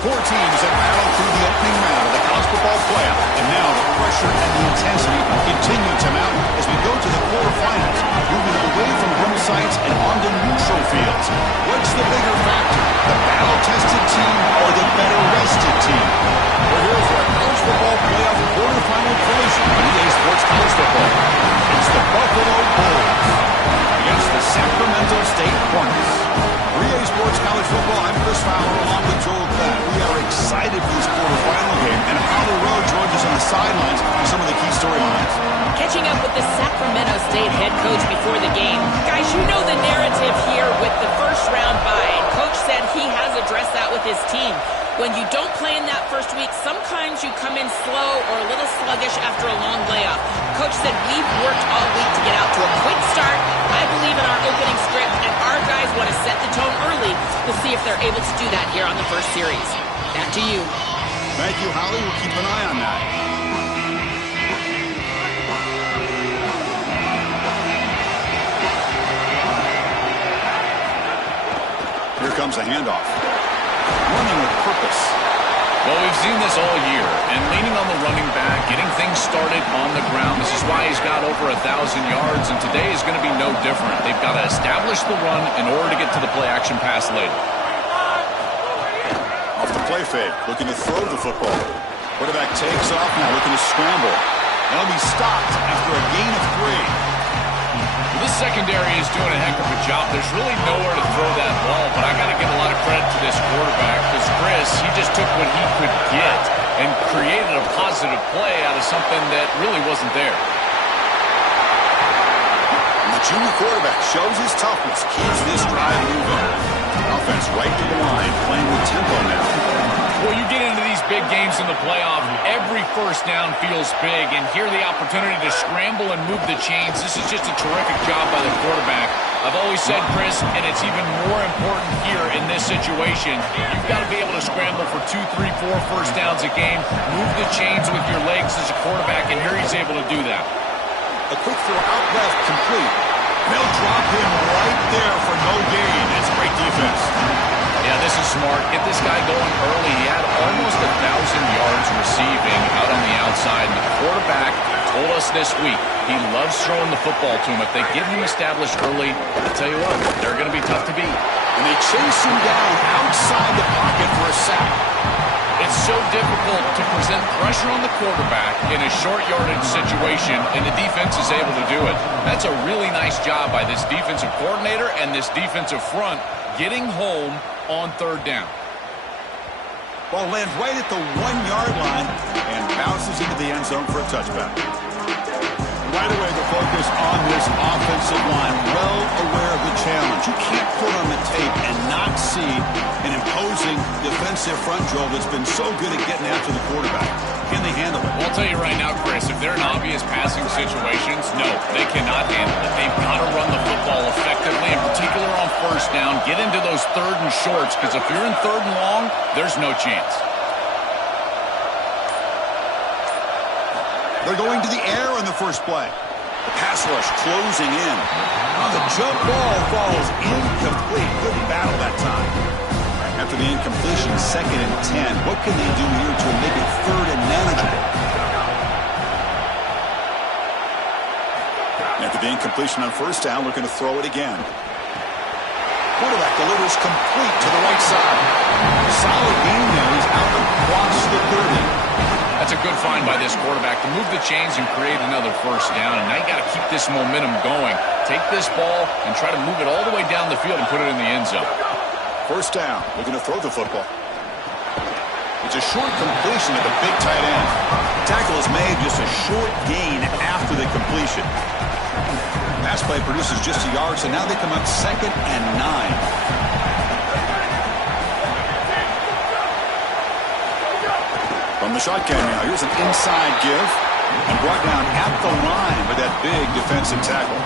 Four teams have battled through the opening round of the college football playoff, and now the pressure and the intensity continue to mount as we go to the quarterfinals, moving away from home sites and onto neutral fields. What's the bigger factor, the battle-tested team or the better-rested team? Well, here's our college football playoff quarterfinal collision on EA Sports College Football. It's the Buffalo Bulls against the Sacramento State Hornets. For EA Sports College Football, I'm Chris Fowler along with Joel Klatt. We are excited for this quarterfinal game, and Holly Rowe joins us on the sidelines for some of the key storylines. Catching up with the Sacramento State head coach before the game. Guys, you know the narrative here with the first round bye. Coach said he has addressed that with his team. When you don't play in that first week, sometimes you come in slow or a little sluggish after a long layoff. Coach said we've worked all week to get out to a quick start. I believe in our opening script, and our guys want to set the tone early. We'll see if they're able to do that here on the first series. Back to you. Thank you, Holly. We'll keep an eye on that. Here comes a handoff. Running with purpose. Well, we've seen this all year, and leaning on the running back, getting things started on the ground. This is why he's got over 1,000 yards, and today is going to be no different. They've got to establish the run in order to get to the play-action pass later. Off the play fake, looking to throw the football. Quarterback takes off, now looking to scramble. That'll be stopped after a gain of 3. This secondary is doing a heck of a job. There's really nowhere to throw that ball, but I got to give a lot of credit to this quarterback because Chris, he just took what he could get and created a positive play out of something that really wasn't there. The junior quarterback shows his toughness, keeps this drive moving. Now offense right to the line, playing with tempo now. Well, you get into these big games in the playoff, every first down feels big, and here the opportunity to scramble and move the chains. This is just a terrific job by the quarterback. I've always said, Chris, and it's even more important here in this situation, you've got to be able to scramble for 2, 3, 4 first downs a game, move the chains with your legs as a quarterback, and here he's able to do that. A quick throw out left, complete. They'll drop him right there for no gain. It's great defense. Yeah, this is smart. Get this guy going early. He had almost 1,000 yards receiving out on the outside. And the quarterback told us this week he loves throwing the football to him. If they get him established early, I'll tell you what, they're going to be tough to beat. And they chase him down outside the pocket for a sack. It's so difficult to present pressure on the quarterback in a short yardage situation, and the defense is able to do it. That's a really nice job by this defensive coordinator and this defensive front getting home on third down. Ball lands right at the 1-yard line and bounces into the end zone for a touchback. Right away, the focus on this offensive line, well aware of the challenge. You can't put on the tape and not see an imposing defensive front, Joel, that's been so good at getting after the quarterback. Can they handle it? Well, I'll tell you right now, Chris, if they're in obvious passing situations, no, they cannot handle it. They've got to run the football effectively, in particular on first down. Get into those third and shorts, because if you're in third and long, there's no chance. They're going to the air on the first play. The pass rush closing in. Now the jump ball falls incomplete. Good battle that time. After the incompletion, 2nd and 10. What can they do here to make it 3rd and manageable? After the incompletion on first down, looking to throw it again. Quarterback delivers complete to the right side. Solid game there. He's out across the 30. That's a good find by this quarterback to move the chains and create another first down. And now you got to keep this momentum going. Take this ball and try to move it all the way down the field and put it in the end zone. First down. Looking to throw the football. It's a short completion at the big tight end. Tackle is made, just a short gain after the completion. Pass play produces just a yard, so now they come up 2nd and 9. From the shotgun now, here's an inside give, and brought down at the line with that big defensive tackle.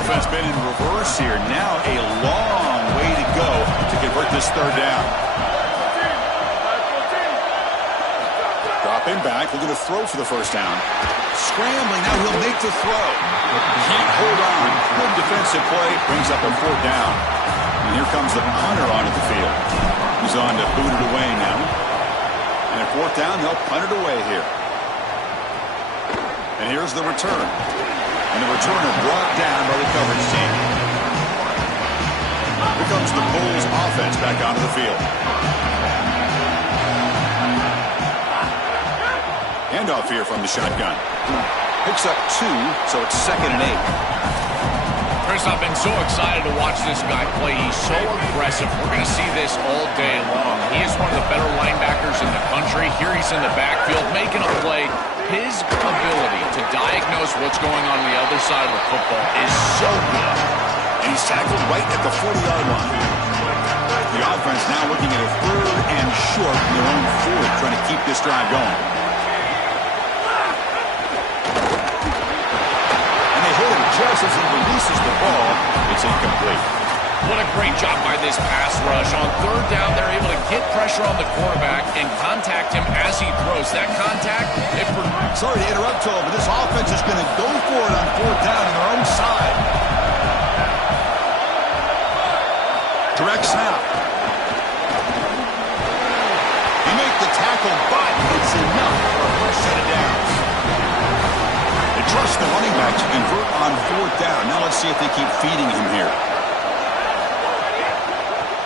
Offense been in reverse here. Now a long way to go to convert this third down. Dropping back, looking to throw for the first down. Scrambling, now he'll make the throw. Can't hold on. Good defensive play, brings up a 4th down. And here comes the punter onto the field. He's on to boot it away now. And at 4th down, they'll punt it away here. And here's the return. And the returner brought down by the coverage team. Here comes the Bulls offense back onto the field. Handoff here from the shotgun. Picks up 2, so it's 2nd and 8. Chris, I've been so excited to watch this guy play. He's so aggressive. We're going to see this all day long. He is one of the better linebackers in the country. Here he's in the backfield making a play. His ability to diagnose what's going on the other side of the football is so good. And he's tackled right at the 40-yard line. The offense now looking at a 3rd and short in their own 4th, trying to keep this drive going. Just as he releases the ball, it's incomplete. What a great job by this pass rush. On third down, they're able to get pressure on the quarterback and contact him as he throws. That contact, sorry to interrupt, Joel, but this offense is going to go for it on 4th down on their own side. Direct snap. He makes the tackle, but it's enough for a first set of downs. Trust the running back to convert on 4th down. Now let's see if they keep feeding him here.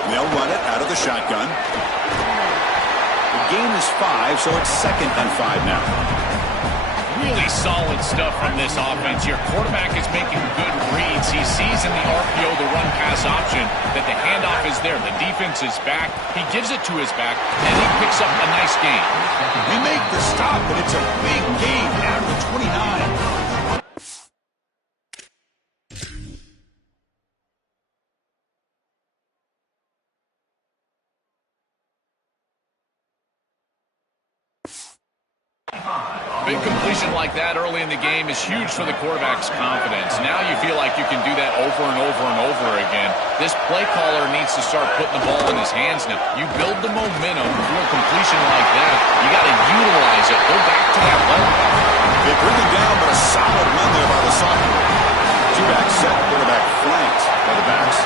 And they'll run it out of the shotgun. The game is 5, so it's 2nd and 5 now. Really solid stuff from this offense. Your quarterback is making good reads. He sees in the RPO the run-pass option that the handoff is there. The defense is back. He gives it to his back, and he picks up a nice gain. They make the stop, but it's a big gain out of the 29. big completion like that early in the game is huge for the quarterback's confidence. Now you feel like you can do that over and over and over again. This play caller needs to start putting the ball in his hands now. You build the momentum through a completion like that. You got to utilize it. Go back to that level. They bring him down, but a solid run there by the sophomore. Two-back set, quarterback flanked by the backs.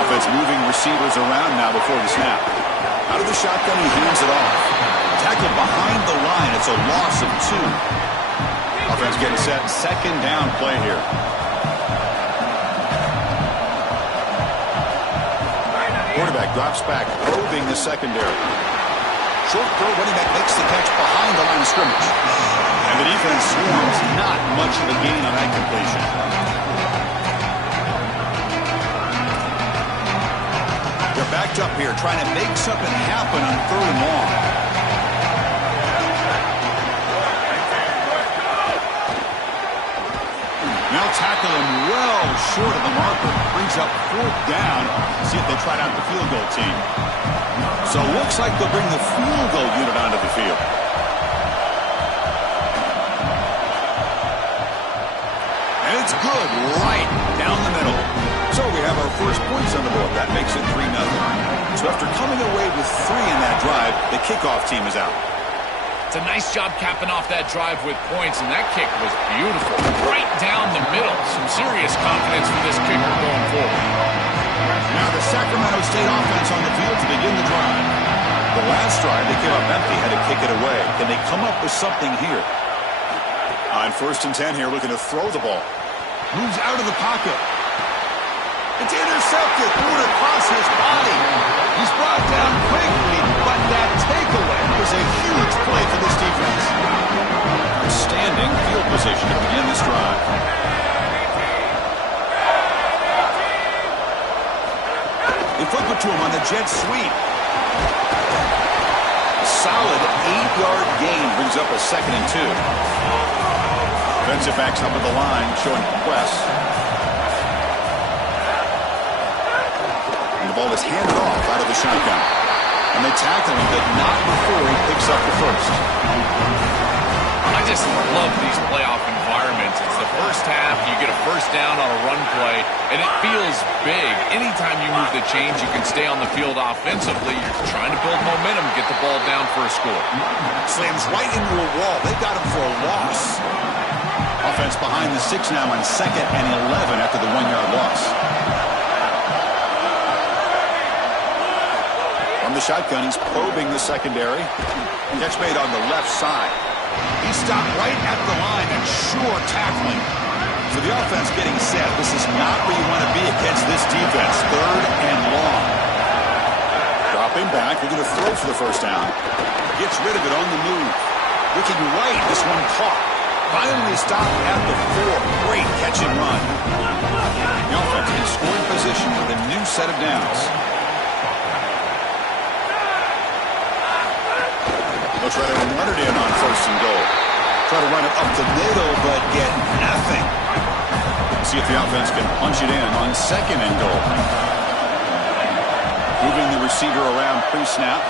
Offense moving receivers around now before the snap. Out of the shotgun, he hands it off. Tackled behind the line. It's a loss of 2. Offense getting set. Second down play here. Quarterback drops back, probing the secondary. Short throw, running back makes the catch behind the line of scrimmage. And the defense swarms. Not much of a gain on that completion. They're backed up here, trying to make something happen on 3rd and long. Now tackle him well short of the marker. Brings up 4th down. See if they try out the field goal team. So it looks like they'll bring the field goal unit onto the field. And it's good right down the middle. So we have our first points on the board. That makes it 3-0. So after coming away with 3 in that drive, the kickoff team is out. It's a nice job capping off that drive with points, and that kick was beautiful. Right down the middle. Some serious confidence for this kicker going forward. Now the Sacramento State offense on the field to begin the drive. The last drive, they came up empty, had to kick it away. Can they come up with something here? On 1st and 10 here, looking to throw the ball. Moves out of the pocket. It's intercepted, threw it across his body. He's brought down quickly, but that takeaway was a huge play for this defense. Outstanding field position to begin this drive. They flip it to him on the jet sweep. A solid 8-yard gain brings up a 2nd and 2. Defensive backs up at the line, showing press. The ball is handed off out of the shotgun. And they tackle him, but not before he picks up the first. I just love these playoff environments. It's the first half, you get a first down on a run play, and it feels big. Anytime you move the chains, you can stay on the field offensively. You're trying to build momentum, get the ball down for a score. Slams right into a wall. They got him for a loss. Offense behind the 6 now on 2nd and 11 after the 1-yard loss. From the shotgun, he's probing the secondary. Catch made on the left side. He stopped right at the line and sure tackling. So the offense getting set. This is not where you want to be against this defense. 3rd and long. Dropping back. We're going to throw for the first down. Gets rid of it on the move. Looking right. This one caught. Finally stopped at the 4. Great catch and run. The offense in scoring position with a new set of downs. They'll try to run it in on 1st and goal. Try to run it up the middle, but get nothing. See if the offense can punch it in on 2nd and goal. Moving the receiver around pre-snap.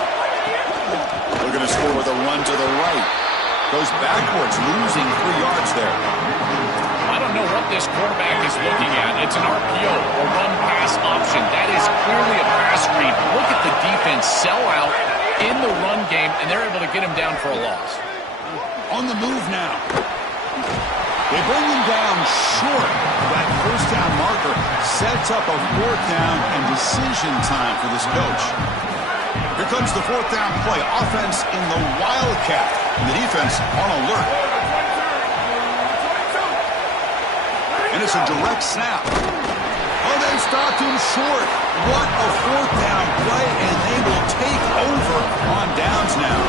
Looking to score with a run to the right. Goes backwards, losing 3 yards there. I don't know what this quarterback is looking at. It's an RPO, a run-pass option. That is clearly a pass read. Look at the defense sell out in the run game, and they're able to get him down for a loss. On the move now. They bring him down short. That first down marker sets up a 4th down and decision time for this coach. Here comes the 4th down play. Offense in the Wildcat. And the defense on alert. And it's a direct snap. Oh, they stopped him short. What a 4th down play, and they will take over on downs now.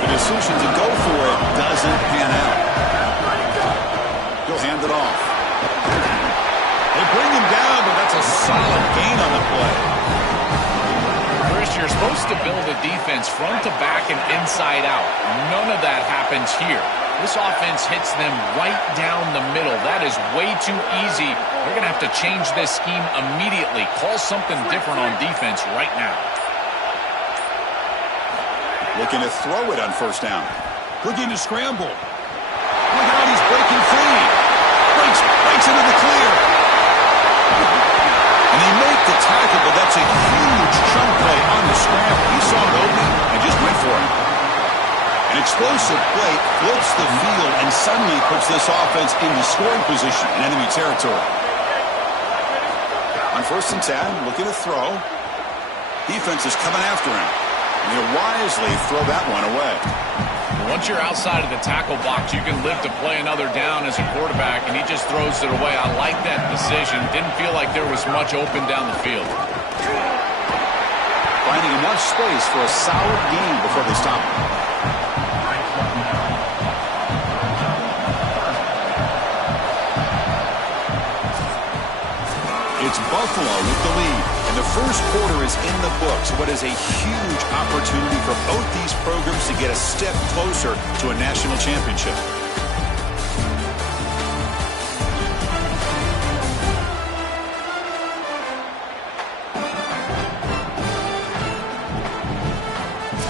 The decision to go for it doesn't pan out. He'll hand it off. They bring him down, but that's a solid gain on the play. Chris, you're supposed to build a defense front to back and inside out. None of that happens here. This offense hits them right down the middle. That is way too easy. They're going to have to change this scheme immediately. Call something different on defense right now. Looking to throw it on 1st down. Looking to scramble. Look out, he's breaking free. Breaks into the clear. And he made the tackle, but that's a huge chunk play on the scramble. He saw it open and just went for it. An explosive play flips the field and suddenly puts this offense into scoring position in enemy territory. On 1st and 10, looking to throw. Defense is coming after him. And he'll wisely throw that one away. Once you're outside of the tackle box, you can live to play another down as a quarterback, and he just throws it away. I like that decision. Didn't feel like there was much open down the field. Finding enough space for a solid gain before they stop him. It's Buffalo with the lead. And the first quarter is in the books. What is a huge opportunity for both these programs to get a step closer to a national championship.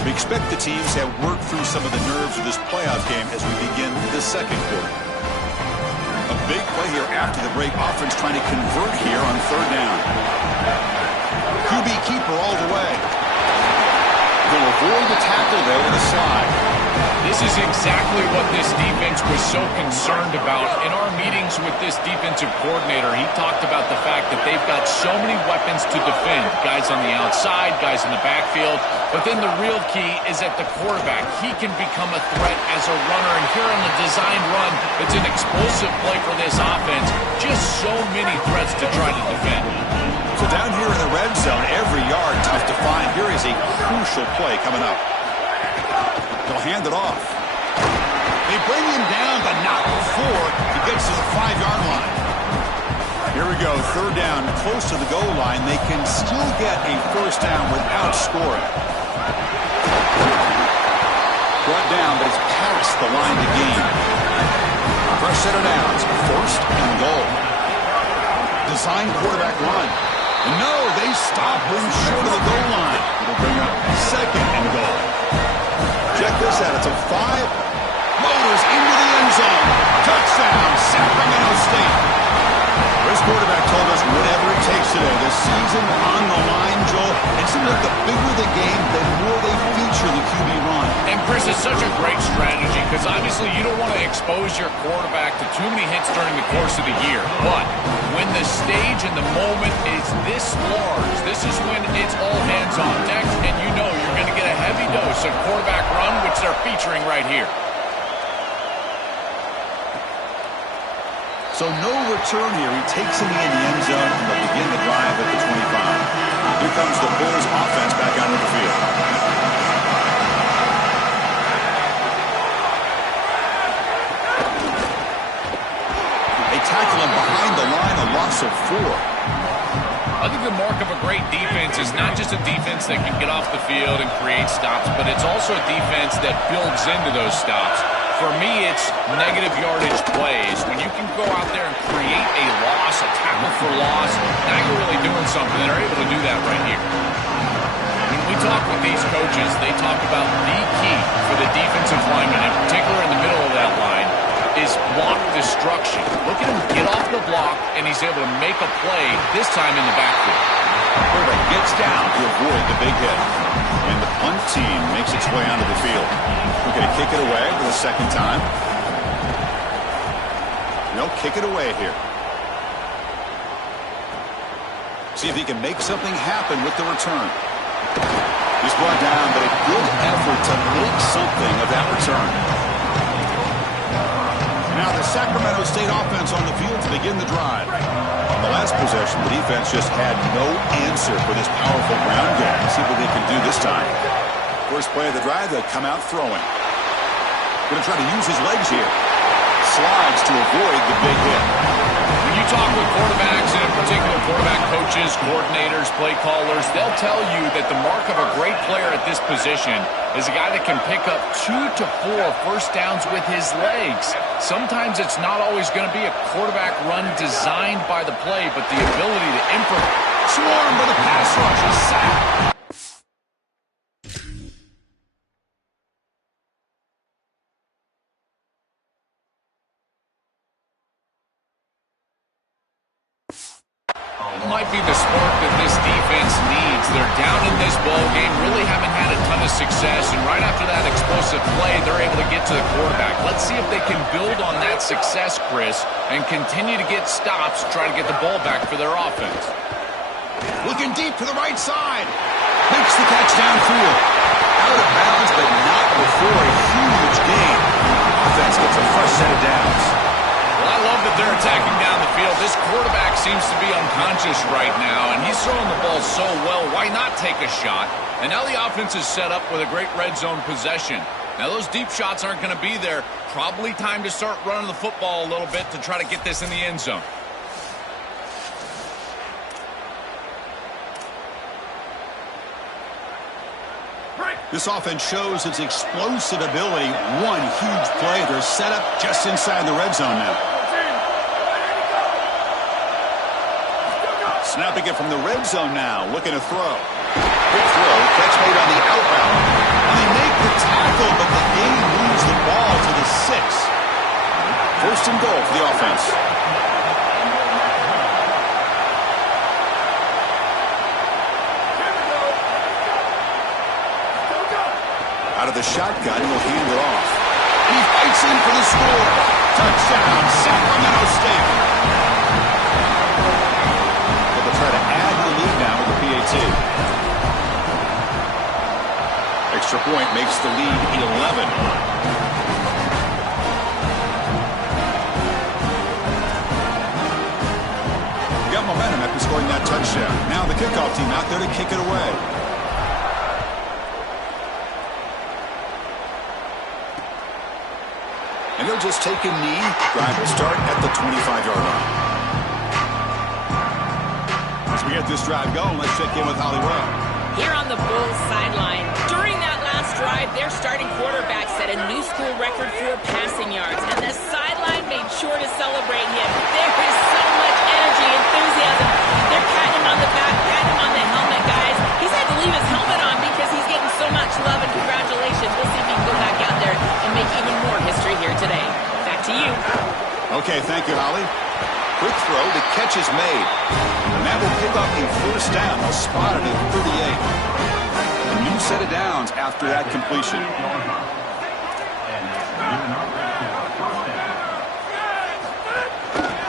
We expect the teams have worked through some of the nerves of this playoff game as we begin the second quarter. A big play here after the break. Offense trying to convert here on 3rd down. QB keeper all the way. They'll avoid the tackle there with a slide. This is exactly what this defense was so concerned about. In our meetings with this defensive coordinator, he talked about the fact that they've got so many weapons to defend. Guys on the outside, guys in the backfield. But then the real key is at the quarterback. He can become a threat as a runner. And here on the designed run, it's an explosive play for this offense. Just so many threats to try to defend. So down here in the red zone, every yard tough to find. Here is a crucial play coming up. They'll hand it off. They bring him down, but not before he gets to the 5-yard line. Here we go, 3rd down, close to the goal line. They can still get a 1st down without scoring. Brought down, but it's past the line to gain. Fresh set of downs, 1st and goal. Design quarterback run. And no, they stop him short of the goal line. It'll bring up 2nd and goal. Check this out. It's a 5. Motors into the end zone. Touchdown, Sacramento State. This quarterback told us whatever it takes today. The season on the line, Joel. It seems like the bigger the game, the more they feature the QB run. And Chris, it's such a great strategy because obviously you don't want to expose your quarterback to too many hits during the course of the year. But when the stage and the moment is this large, this is when it's all hands on deck, and you know you're going to get a heavy dose of quarterback run, which they're featuring right here. So no return here. He takes him in the end zone, and they'll begin the drive at the 25. Here comes the Bulls offense back out of the field. They tackle him behind the line, a loss of 4. I think the mark of a great defense is not just a defense that can get off the field and create stops, but it's also a defense that builds into those stops. For me, it's negative yardage plays. When you can go out there and create a loss, a tackle for loss, now you're really doing something. They're able to do that right here. When we talk with these coaches, they talk about the key for the defensive lineman, in particular in the middle of that line, is block destruction. Look at him get off the block, and he's able to make a play, this time in the backfield. Quarterback gets down to avoid the big hit. And the punt team makes its way onto the field. We're going to kick it away for the 2nd time. They'll kick it away here. See if he can make something happen with the return. He's brought down, but a good effort to make something of that return. Now the Sacramento State offense on the field to begin the drive. On the last possession, the defense just had no answer for this powerful ground game. Let's see what they can do this time. First play of the drive, they'll come out throwing. Going to try to use his legs here. Slides to avoid the big hit. When you talk with quarterbacks, and in particular quarterback coaches, coordinators, play callers, they'll tell you that the mark of a great player at this position is a guy that can pick up 2 to 4 first downs with his legs. Sometimes it's not always going to be a quarterback run designed by the play, but the ability to improvise. Swarm with a pass rush, a sack. It might be the spark that this defense needs. They're down in this ball game, really haven't had a ton of success, and right after that explosive play, they're able to get to the quarterback. Let's see if they can build on that success, Chris, and continue to get stops, try to get the ball back for their offense. Looking deep to the right side. Makes the catch downfield. Out of bounds, but not before a huge gain. Offense gets a fresh set of downs. Well, I love that they're attacking down the field. This quarterback seems to be unconscious right now, and he's throwing the ball so well. Why not take a shot? And now the offense is set up with a great red zone possession. Now, those deep shots aren't going to be there. Probably time to start running the football a little bit to try to get this in the end zone. This offense shows its explosive ability. One huge play. They're set up just inside the red zone now. Snapping it from the red zone now. Looking to throw. Quick throw. Catch made on the out route. And they make the tackle, but the game moves the ball to the 6. First and goal for the offense. Out of the shotgun, he'll hand it off. And he fights in for the score. Touchdown, Sacramento State. They'll try to add the lead now with the PAT. Extra point makes the lead 11. Got momentum after scoring that touchdown. Now the kickoff team out there to kick it away. And he'll just take a knee. Drive will start at the 25-yard line. As we get this drive going, let's check in with Hollywood. Here on the Bulls sideline, during that last drive, their starting quarterback set a new school record for passing yards, and the sideline made sure to celebrate him. There is so much energy, enthusiasm. They're patting him on the back, patting him on the helmet, guys. He's had to leave his helmet on because he's getting so much love and congratulations. We'll see if he can go back out there and make even more history here today. Back to you. Okay, thank you, Holly. Quick throw, the catch is made. And that will pick up a first down. They'll spot it at 38. A new set of downs after that completion.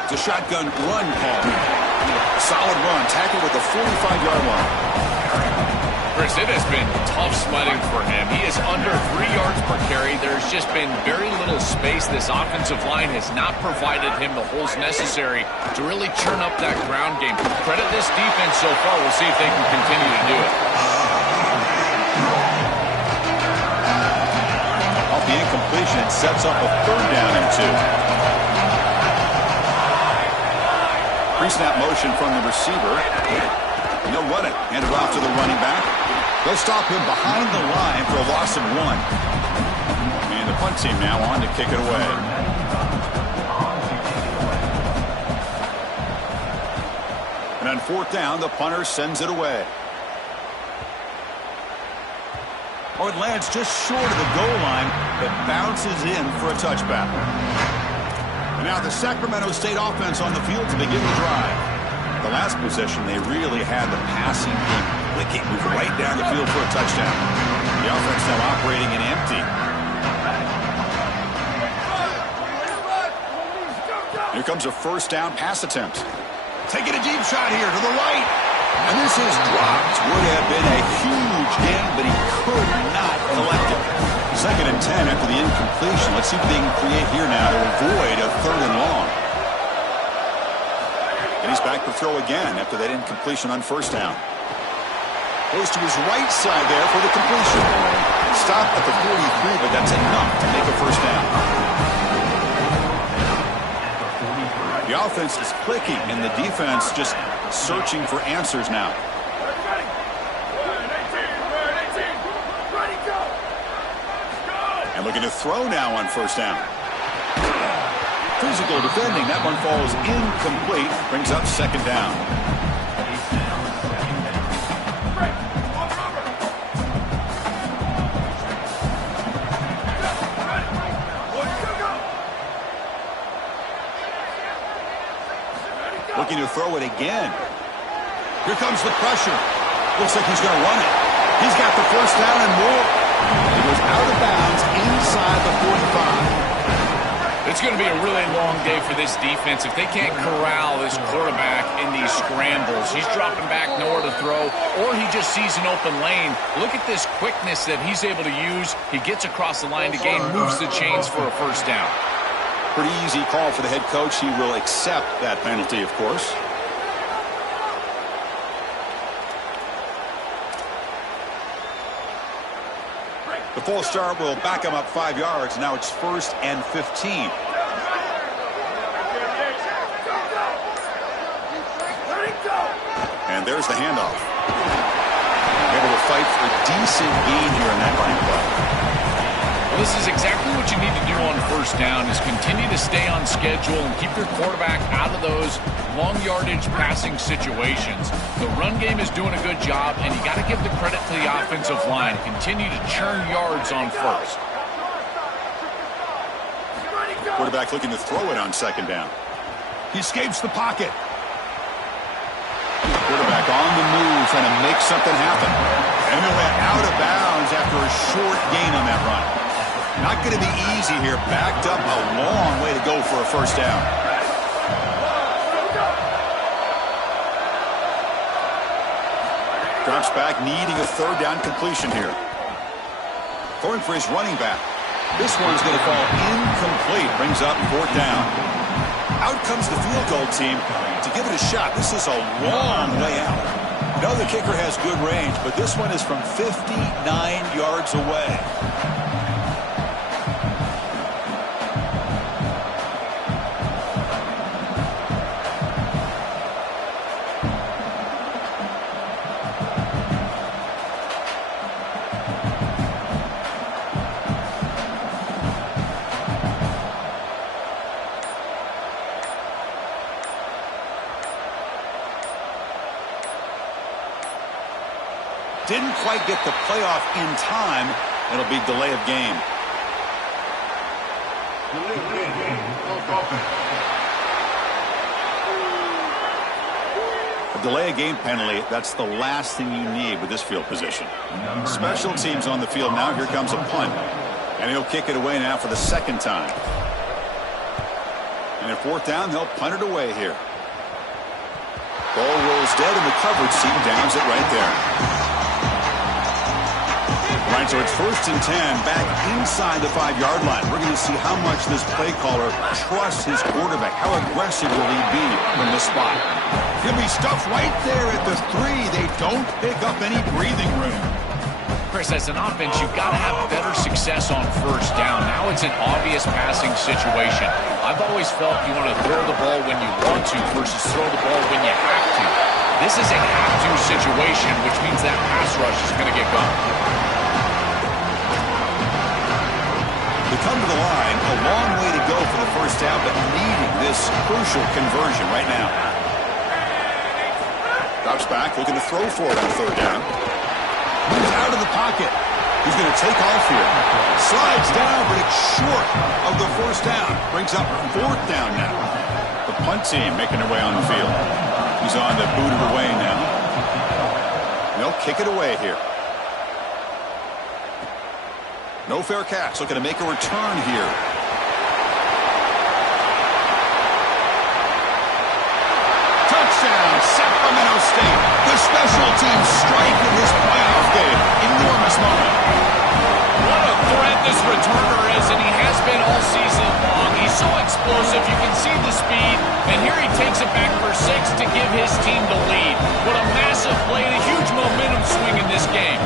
It's a shotgun run call. A solid run, tackled at the 45-yard line. Chris, it has been tough sledding for him. He is under 3 yards per carry. There's just been very little space. This offensive line has not provided him the holes necessary to really churn up that ground game. Credit this defense so far. We'll see if they can continue to do it. Off the incompletion, it sets up a third down and 2. Pre-snap motion from the receiver. And they'll run it. Hand it off to the running back. They'll stop him behind the line for a loss of 1. And the punt team now on to kick it away. And on fourth down, the punter sends it away. Oh, it lands just short of the goal line, but bounces in for a touchback. And now the Sacramento State offense on the field to begin the drive. The last possession, they really had the passing game clicking, moved right down the field for a touchdown. The offense now operating in empty. Here comes a first down pass attempt. Taking a deep shot here to the right. And this is dropped. Would have been a huge gain, but he could not collect it. 2nd and 10 after the incompletion. Let's see what they can create here now to avoid a 3rd and long. And he's back to throw again after that incompletion on first down. Goes to his right side there for the completion. Stop at the 43, but that's enough to make a first down. The offense is clicking, and the defense just searching for answers now. And looking to throw now on first down. Physical defending. That one falls incomplete. Brings up 2nd down. Looking to throw it again. Here comes the pressure. Looks like he's going to run it. He's got the first down and more. He goes out of bounds inside the 45. It's going to be a really long day for this defense if they can't corral this quarterback in these scrambles. He's dropping back, nowhere to throw, or he just sees an open lane. Look at this quickness that he's able to use. He gets across the line to gain, moves the chains for a first down. Pretty easy call for the head coach. He will accept that penalty, of course. The false start will back him up 5 yards. Now it's 1st and 15. And there's the handoff. Able to fight for a decent gain here in that line play. Well, this is exactly what you need to do on first down, is continue to stay on schedule and keep your quarterback out of those long yardage passing situations. The run game is doing a good job, and you got to give the credit to the offensive line. Continue to churn yards on first. Quarterback looking to throw it on 2nd down. He escapes the pocket. Quarterback on the move, trying to make something happen. And he'll head out of bounds after a short gain on that run. Not going to be easy here. Backed up a long way to go for a first down. Drops back, needing a 3rd down completion here. Throwing for his running back. This one's going to fall incomplete. Brings up 4th down. Out comes the field goal team to give it a shot. This is a long way out. No, the kicker has good range, but this one is from 59 yards away. Didn't quite get the playoff in time. It'll be delay of game. A delay of game penalty, that's the last thing you need with this field position. Special teams on the field now. Here comes a punt. And he'll kick it away now for the 2nd time. And at 4th down, they'll punt it away here. Ball rolls dead, and the coverage team downs it right there. Right, so it's 1st and 10, back inside the 5-yard line. We're going to see how much this play caller trusts his quarterback. How aggressive will he be from this spot? He'll be stuffed right there at the 3. They don't pick up any breathing room. Chris, as an offense, you've got to have better success on first down. Now it's an obvious passing situation. I've always felt you want to throw the ball when you want to versus throw the ball when you have to. This is a have-to situation, which means that pass rush is going to get going. They come to the line, a long way to go for the first down, but needing this crucial conversion right now. Drops back, looking to throw for it on 3rd down. Moves out of the pocket. He's going to take off here. Slides down, but it's short of the 1st down. Brings up 4th down now. The punt team making their way on the field. He's on to boot it away now. They'll kick it away here. No fair catch. Looking to make a return here. Touchdown, Sacramento State. The special teams strike in this playoff game. Enormous moment. What a threat this returner is, and he has been all season long. He's so explosive. You can see the speed, and here he takes it back for 6 to give his team the lead. What a massive play and a huge momentum swing in this game.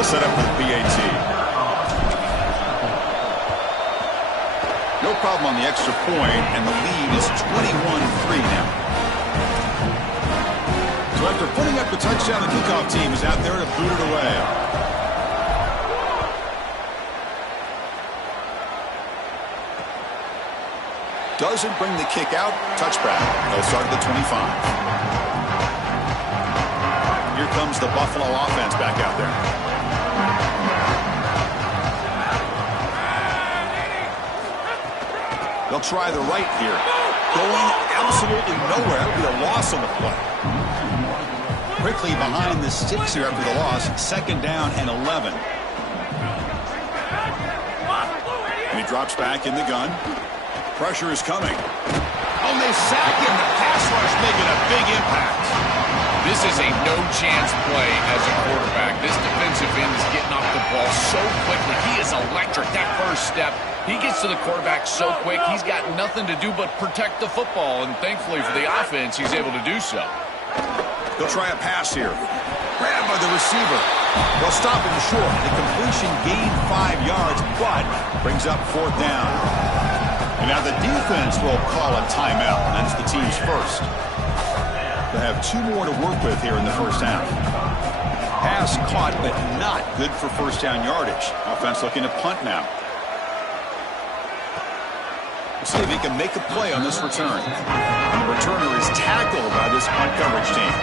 Set up for the PAT. No problem on the extra point, and the lead is 21-3 now. So after putting up the touchdown, the kickoff team is out there to boot it away. Doesn't bring the kick out. Touchback. They'll start at the 25. Here comes the Buffalo offense back out there. They'll try the right here. Going absolutely nowhere. That'll be a loss on the play. Quickly behind the sticks here after the loss. 2nd down and 11. And he drops back in the gun. Pressure is coming. Oh, they sack him. The pass rush making a big impact. This is a no-chance play as a quarterback. This defensive end is getting off the ball so quickly. He is electric. That first step, he gets to the quarterback so quick, he's got nothing to do but protect the football. And thankfully for the offense, he's able to do so. They'll try a pass here. Grabbed by the receiver. They'll stop him short. The completion gained 5 yards, but brings up 4th down. And now the defense will call a timeout. That's the team's first. They have 2 more to work with here in the first half. Pass caught, but not good for first down yardage. Offense looking to punt now. Let's see if he can make a play on this return. The returner is tackled by this punt coverage team.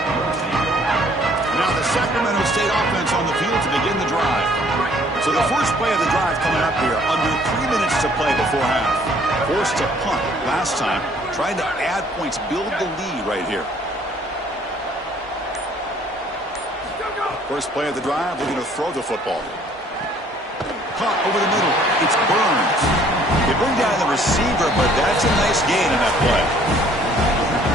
Now the Sacramento State offense on the field to begin the drive. So the first play of the drive coming up here. Under 3 minutes to play before half. Forced to punt last time. Trying to add points, build the lead right here. First play of the drive, we're going to throw the football. Caught over the middle. It's Burns. They bring down the receiver, but that's a nice gain in that play.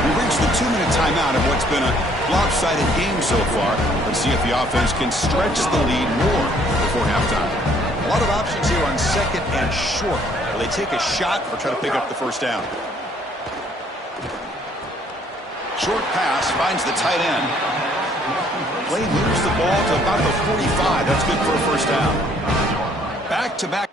We reached the 2-minute timeout of what's been a lopsided game so far. Let's see if the offense can stretch the lead more before halftime. A lot of options here on 2nd and short. Will they take a shot or try to pick up the first down? Short pass finds the tight end. Play moves the ball to about the 45. That's good for a first down. Back-to-back.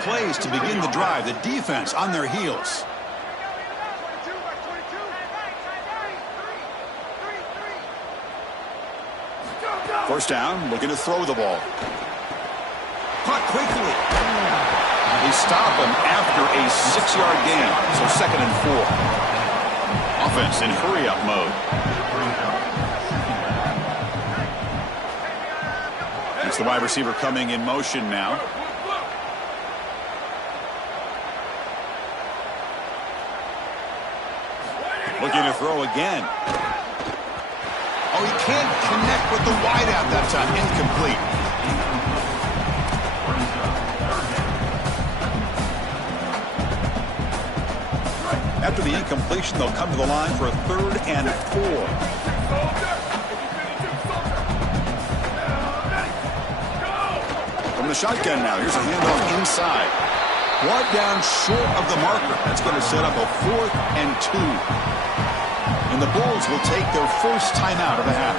Plays to begin the drive. The defense on their heels. First down, looking to throw the ball. Caught quickly. They stop him after a 6-yard gain. So 2nd and 4. Offense in hurry-up mode. It's the wide receiver coming in motion now. Looking to throw again. Oh, he can't connect with the wideout that time. Incomplete. After the incompletion, they'll come to the line for a 3rd and 4. From the shotgun now. Here's a handoff inside. Brought down short of the marker. That's going to set up a 4th and 2. And the Bulls will take their first timeout of the half.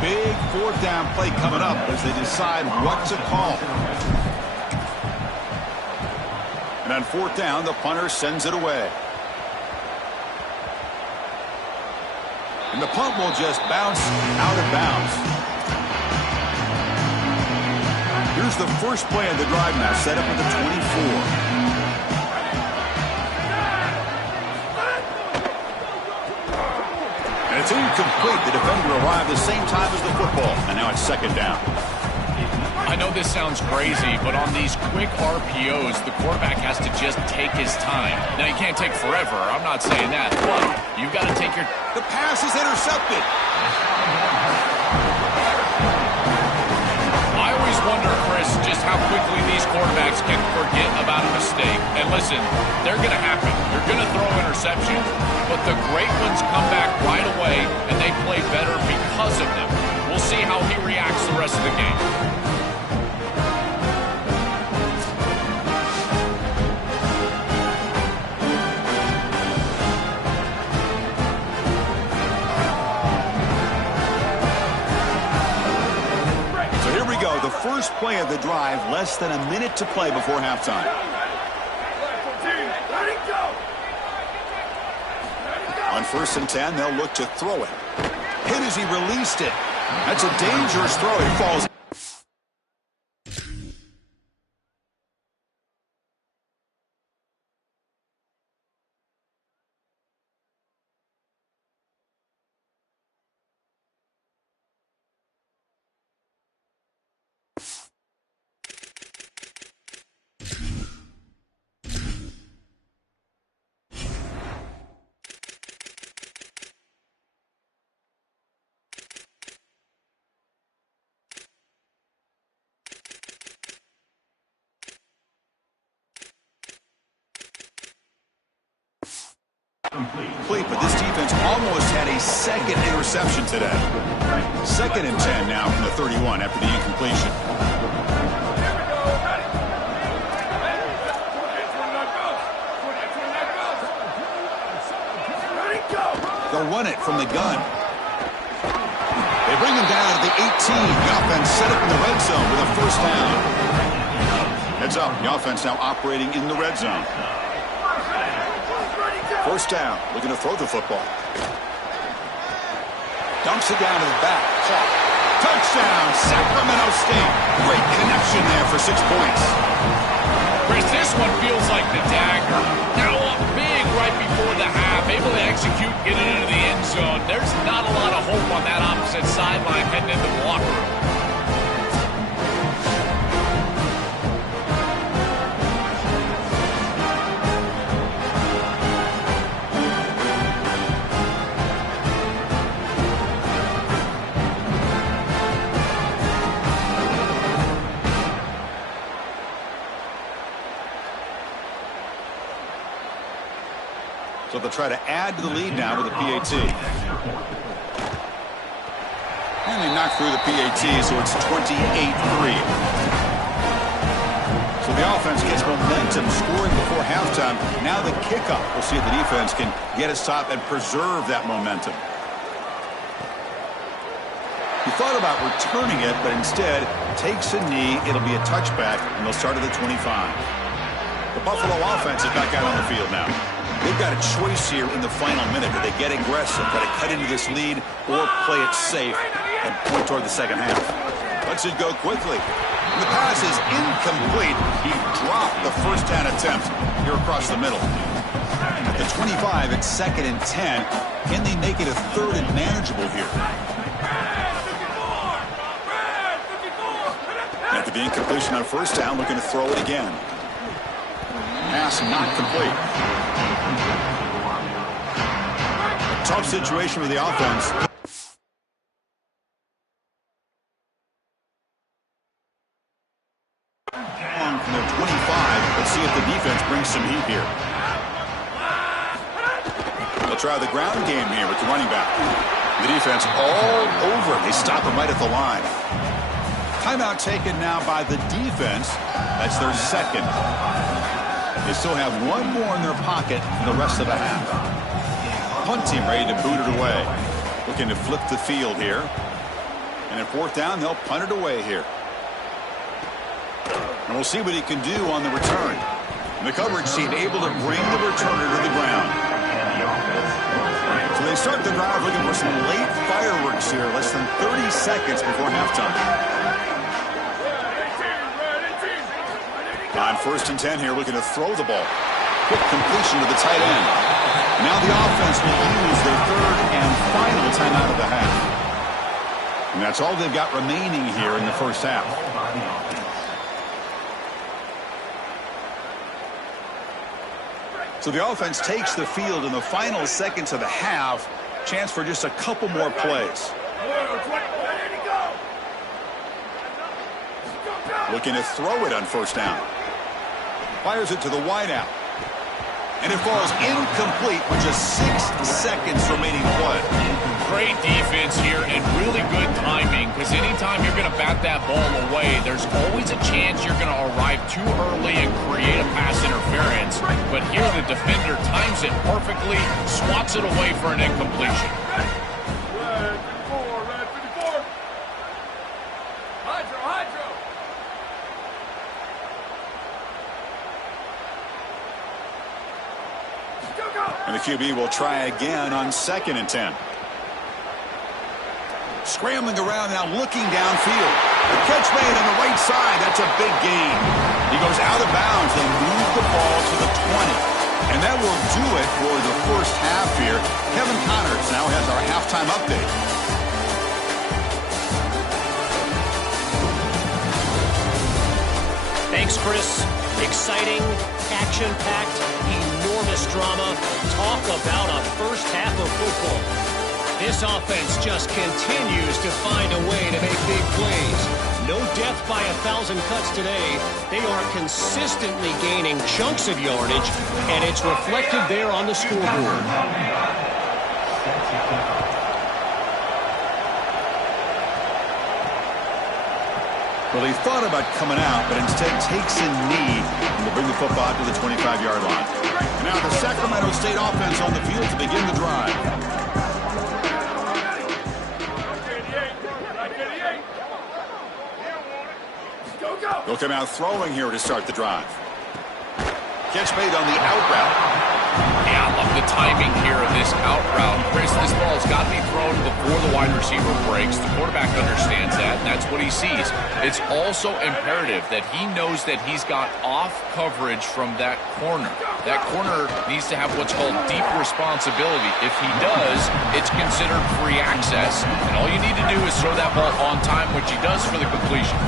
Big 4th down play coming up as they decide what to call. And on 4th down, the punter sends it away. And the punt will just bounce out of bounds. Here's the first play of the drive now, set up at the 24. And it's incomplete. The defender arrived the same time as the football. And now it's 2nd down. I know this sounds crazy, but on these quick RPOs, the quarterback has to just take his time. Now, you can't take forever. I'm not saying that. But you've got to take your... The pass is intercepted. I always wonder, Chris, just how quickly these quarterbacks can forget about a mistake. And listen, they're going to happen. You're going to throw interceptions, but the great ones come back right away, and they play better because of them. We'll see how he reacts the rest of the game. first play of the drive, less than a minute to play before halftime. On 1st and 10, they'll look to throw it. Hit as he released it. That's a dangerous throw. It falls. Complete, but this defense almost had a second interception today. 2nd and 10 now from the 31 after the incompletion. They'll run it from the gun. They bring him down to the 18. The offense set up in the red zone with a 1st down. Heads up, the offense now operating in the red zone. 1st down, looking to throw the football. Dumps it down to the back. Caught. Touchdown, Sacramento State. Great connection there for 6 points. Chris, this one feels like the dagger. Now up big right before the half, able to execute, get it into the end zone. There's not a lot of hope on that opposite sideline heading into the locker room. So they'll try to add to the lead now with the PAT. And they knock through the PAT, so it's 28-3. So the offense gets momentum scoring before halftime. Now the kickoff. We'll see if the defense can get a stop and preserve that momentum. He thought about returning it, but instead takes a knee. It'll be a touchback, and they'll start at the 25. The Buffalo offense is back out on the field now. They've got a choice here in the final minute. Do they get aggressive, try to cut into this lead, or play it safe and point toward the second half? Lets it go quickly. The pass is incomplete. He dropped the 1st down attempt here across the middle. At the 25, it's 2nd and 10. Can they make it a 3rd and manageable here? After the incompletion on 1st down, looking to throw it again. Pass not complete. Tough situation with the offense. From their 25, let's see if the defense brings some heat here. They'll try the ground game here with the running back. The defense all over him. They stop him right at the line. Timeout taken now by the defense. That's their 2nd. They still have one more in their pocket for the rest of the half. Punt team ready to boot it away. Looking to flip the field here. And at 4th down, they'll punt it away here. And we'll see what he can do on the return. And the coverage team able to bring the returner to the ground. So they start the drive looking for some late fireworks here. Less than 30 seconds before halftime. On 1st and 10 here, looking to throw the ball. Quick completion to the tight end. Now the offense will use their 3rd and final timeout of the half. And that's all they've got remaining here in the 1st half. So the offense takes the field in the final seconds of the half. Chance for just a couple more plays. Looking to throw it on 1st down. Fires it to the wideout. And it falls incomplete with just 6 seconds remaining to play. Great defense here and really good timing, because anytime you're going to bat that ball away, there's always a chance you're going to arrive too early and create a pass interference. But here the defender times it perfectly, swats it away for an incompletion. And the QB will try again on 2nd and 10. Scrambling around now, looking downfield. The catch made on the right side. That's a big gain. He goes out of bounds. They move the ball to the 20. And that will do it for the first half here. Kevin Connors now has our halftime update. Thanks, Chris. Exciting, action-packed, enormous drama. Talk about a first half of football. This offense just continues to find a way to make big plays. No death by 1,000 cuts today. They are consistently gaining chunks of yardage, and it's reflected there on the scoreboard. Well, he thought about coming out, but instead takes a knee and will bring the football to the 25-yard line. And now the Sacramento State offense on the field to begin the drive. They'll come out throwing here to start the drive. Catch made on the out route. Yeah, I love the timing here of this out route. Chris, this ball's got to be thrown before the wide receiver breaks. The quarterback understands that, and that's what he sees. It's also imperative that he knows that he's got off coverage from that corner. That corner needs to have what's called deep responsibility. If he does, it's considered free access. And all you need to do is throw that ball on time, which he does for the completion.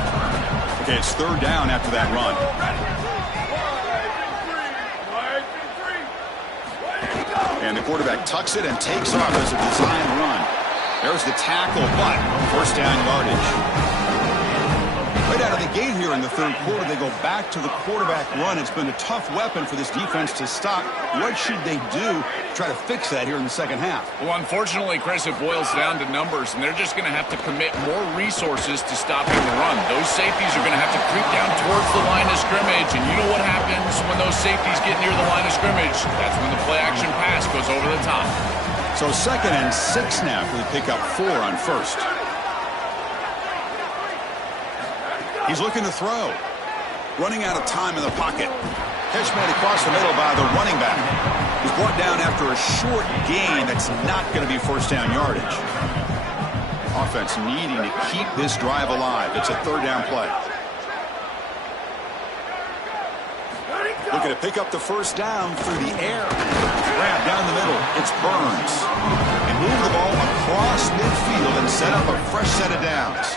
Okay, it's 3rd down after that run. And the quarterback tucks it and takes off as a design run. There's the tackle, but first down yardage. Right out of the gate here in the 3rd quarter, they go back to the quarterback run. It's been a tough weapon for this defense to stop. What should they do to try to fix that here in the 2nd half? Well, unfortunately, Chris, it boils down to numbers, and they're just going to have to commit more resources to stopping the run. Those safeties are going to have to creep down towards the line of scrimmage, and you know what happens when those safeties get near the line of scrimmage. That's when the play-action pass goes over the top. So 2nd and 6 now for the pick up 4 on 1st. He's looking to throw. Running out of time in the pocket. Catch made across the middle by the running back. He's brought down after a short gain that's not going to be first down yardage. Offense needing to keep this drive alive. It's a 3rd down play. Looking to pick up the first down through the air. Grab down the middle. It's Burns. And move the ball across midfield and set up a fresh set of downs.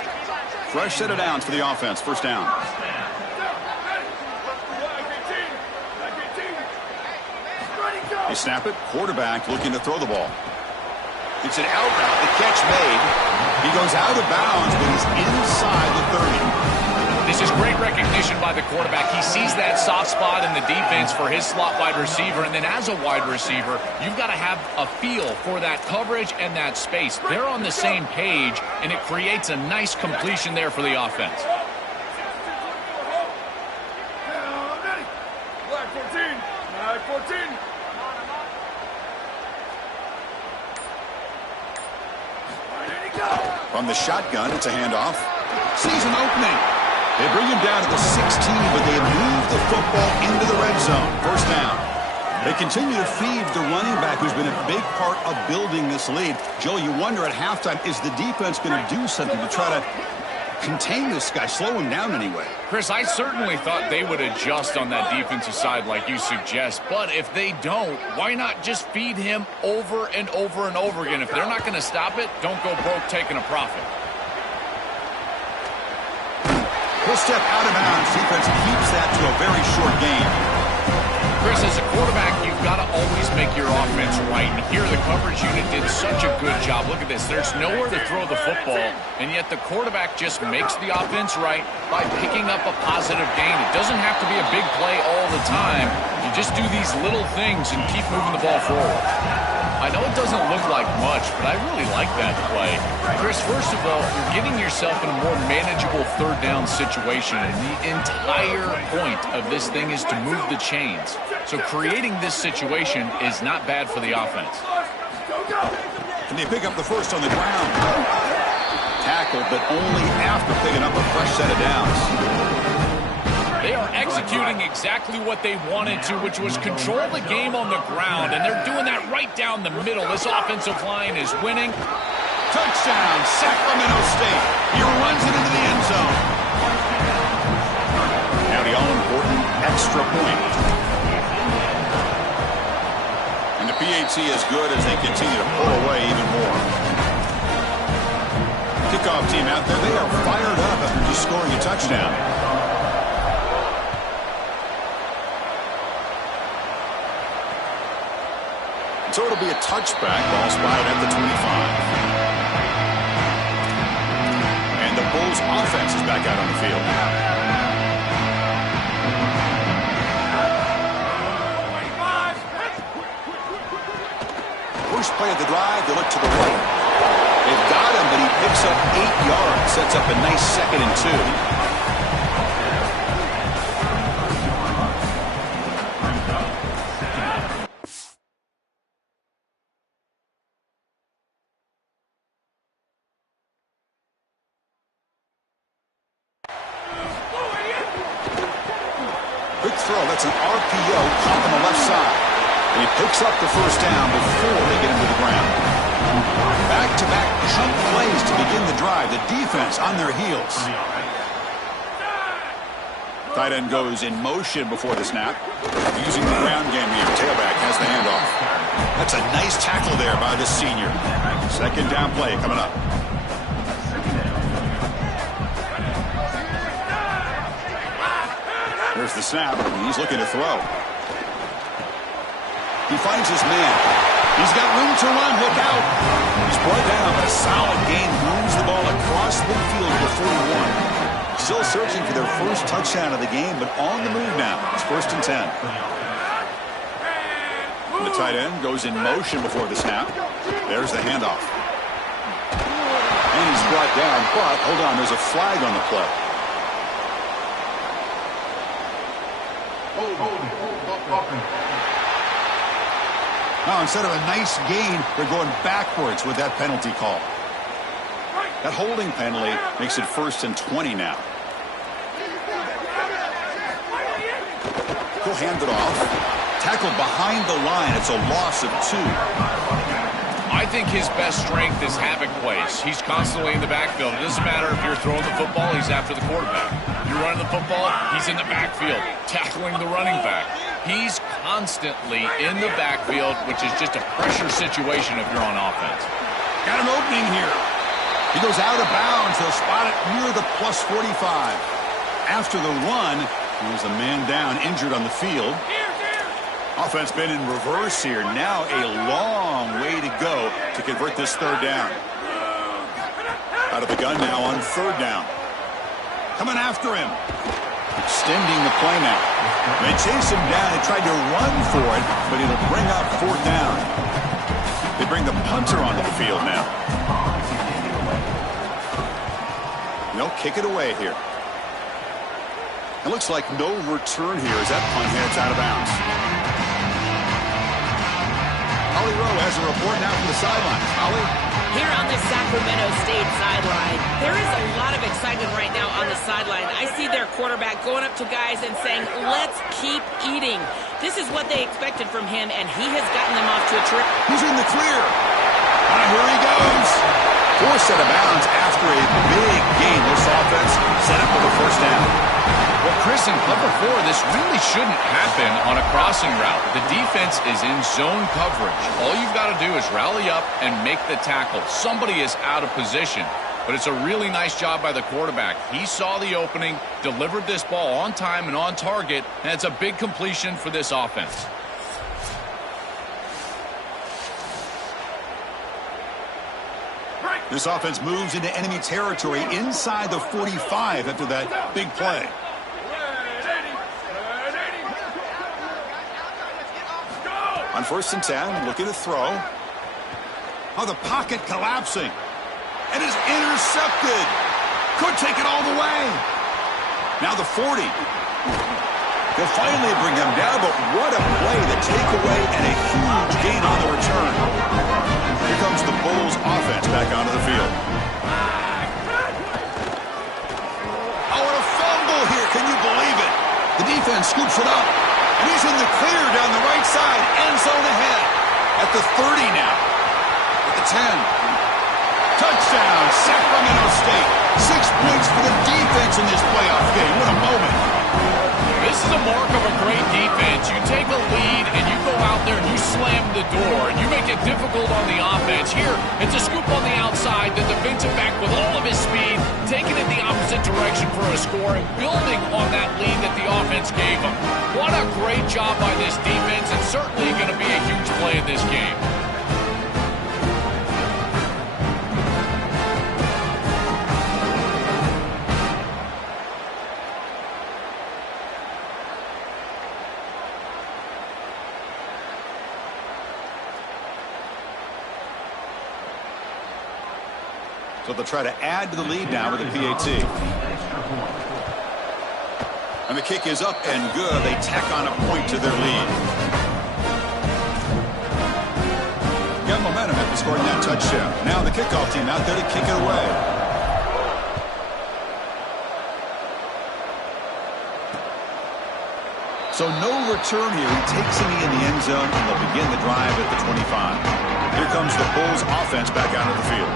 Fresh set of downs for the offense. First down. They snap it. Quarterback looking to throw the ball. It's an out route. The catch made. He goes out of bounds, but he's inside the 30. This is great recognition by the quarterback. He sees that soft spot in the defense for his slot wide receiver, and then as a wide receiver, you've got to have a feel for that coverage and that space. They're on the same page, and it creates a nice completion there for the offense. Black 14, black 14. From the shotgun, it's a handoff. Sees an opening. They bring him down to the 16, but they move the football into the red zone. First down. They continue to feed the running back, who's been a big part of building this lead. Joe, you wonder at halftime, is the defense going to do something to try to contain this guy, slow him down anyway? Chris, I certainly thought they would adjust on that defensive side like you suggest, but if they don't, why not just feed him over and over and over again? If they're not going to stop it, don't go broke taking a profit. He'll step out of bounds. Defense keeps that to a very short gain. Chris, as a quarterback, you've got to always make your offense right. And here, the coverage unit did such a good job. Look at this. There's nowhere to throw the football, and yet the quarterback just makes the offense right by picking up a positive gain. It doesn't have to be a big play all the time. You just do these little things and keep moving the ball forward. I know it doesn't look like much, but I really like that play. Chris, first of all, you're getting yourself in a more manageable 3rd down situation, and the entire point of this thing is to move the chains. So creating this situation is not bad for the offense. Can they pick up the first on the ground? Tackled, but only after picking up a fresh set of downs. They are executing executing exactly what they wanted to, which was control the game on the ground, and they're doing that right down the middle. This offensive line is winning. Touchdown, Sacramento State. He runs it into the end zone. Now the all-important extra point. And the PAT is good as they continue to pull away even more. Kickoff team out there, they are fired up after just scoring a touchdown. So it'll be a touchback, ball spotted at the 25. And the Bulls offense is back out on the field. First play of the drive, they look to the right. They've got him, but he picks up 8 yards, sets up a nice 2nd and 2. Quick throw, that's an RPO caught on the left side. And he picks up the first down before they get him to the ground. Back-to-back chunk plays to begin the drive. The defense on their heels. Tight end goes in motion before the snap. Using the ground game here. Tailback has the handoff. That's a nice tackle there by the senior. 2nd down play coming up. There's the snap. He's looking to throw. He finds his man. He's got room to run. Look out. He's brought down, but a solid gain moves the ball across midfield to the 41. Still searching for their first touchdown of the game, but on the move now. It's 1st and 10. The tight end goes in motion before the snap. There's the handoff. And he's brought down, but hold on, there's a flag on the play. Now, instead of a nice gain, they're going backwards with that penalty call. That holding penalty makes it 1st and 20 now. He'll hand it off. Tackled behind the line. It's a loss of 2. I think his best strength is havoc plays. He's constantly in the backfield. It doesn't matter if you're throwing the football, he's after the quarterback. You're running the football, he's in the backfield, tackling the running back. He's constantly in the backfield, which is just a pressure situation if you're on offense. Got an opening here. He goes out of bounds. They'll spot it near the plus 45. After the run, there's a man down, injured on the field. Offense been in reverse here. Now a long way to go to convert this 3rd down. Out of the gun now on 3rd down. Coming after him. Extending the play now. They chase him down. They tried to run for it, but it'll bring up 4th down. They bring the punter onto the field now. They'll kick it away here. It looks like no return here as that punt heads out of bounds. Holly Rowe has a report now from the sidelines. Holly? Here on the Sacramento State sideline, there is a lot of excitement right now on the sideline. I see their quarterback going up to guys and saying, let's keep eating. This is what they expected from him, and he has gotten them off to a trip. He's in the clear. And here he goes. Forced out of bounds after a big gain. This offense set up for the 1st down. Well, Chris, in cover 4, this really shouldn't happen on a crossing route. The defense is in zone coverage. All you've got to do is rally up and make the tackle. Somebody is out of position, but it's a really nice job by the quarterback. He saw the opening, delivered this ball on time and on target, and it's a big completion for this offense. This offense moves into enemy territory inside the 45 after that big play. On 1st and 10, looking to throw. Oh, the pocket collapsing. And is intercepted. Could take it all the way. Now the 40. They'll finally bring him down, but what a play. The takeaway and a huge gain on the return. Here comes the Bulls offense back onto the field. Oh, and a fumble here. Can you believe it? The defense scoops it up. And he's in the clear down the right side. End zone ahead. At the 30 now. At the 10. Touchdown, Sacramento State. 6 points for the defense in this playoff game. What a moment. This is a mark of a great defense. You take a lead and you go out there and you slam the door and you make it difficult on the offense. Here, it's a scoop on the outside. The defensive back with all of his speed, taking it the opposite direction for a score and building on that lead that the offense gave him. What a great job by this defense, and certainly going to be a huge play in this game. So they'll try to add to the lead now with a PAT. And the kick is up and good. They tack on a point to their lead. Got momentum after scoring that touchdown. Now the kickoff team out there to kick it away. So no return here. He takes it in the end zone, and they'll begin the drive at the 25. Here comes the Bulls offense back out of the field.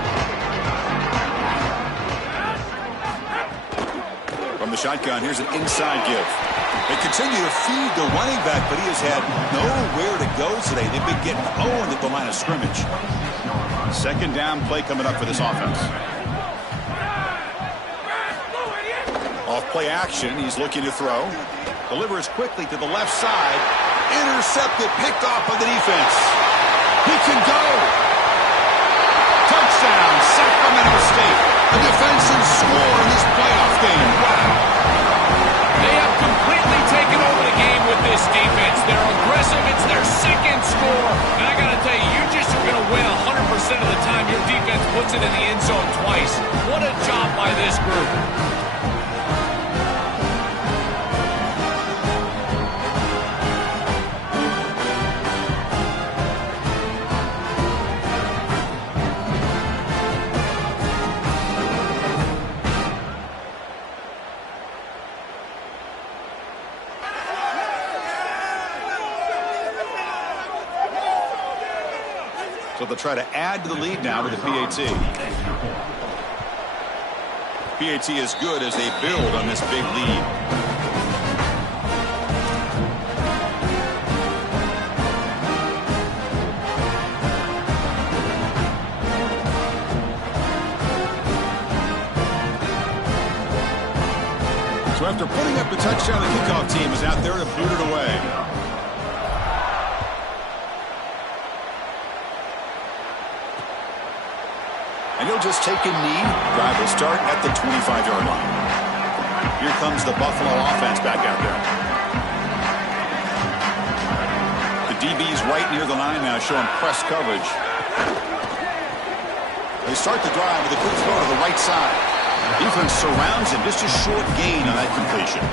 From the shotgun, here's an inside give. They continue to feed the running back, but he has had nowhere to go today. They've been getting owned at the line of scrimmage. Second down play coming up for this offense. Off play action, he's looking to throw. Delivers quickly to the left side. Intercepted, picked off by the defense. He can go. Touchdown, Sacramento State. A defensive score in this playoff game. Wow. They have completely taken over the game with this defense. They're aggressive. It's their second score. And I got to tell you, you just are going to win 100% of the time your defense puts it in the end zone twice. What a job by this group. So they'll try to add to the lead now with a PAT. PAT is good as they build on this big lead. So after putting up the touchdown, the kickoff team is out there to boot it away. And he'll just take a knee. Drive will start at the 25-yard line. Here comes the Buffalo offense back out there. The DB's right near the line now, showing press coverage. They start the drive with a quick throw to the right side. Defense surrounds him. Just a short gain on that completion.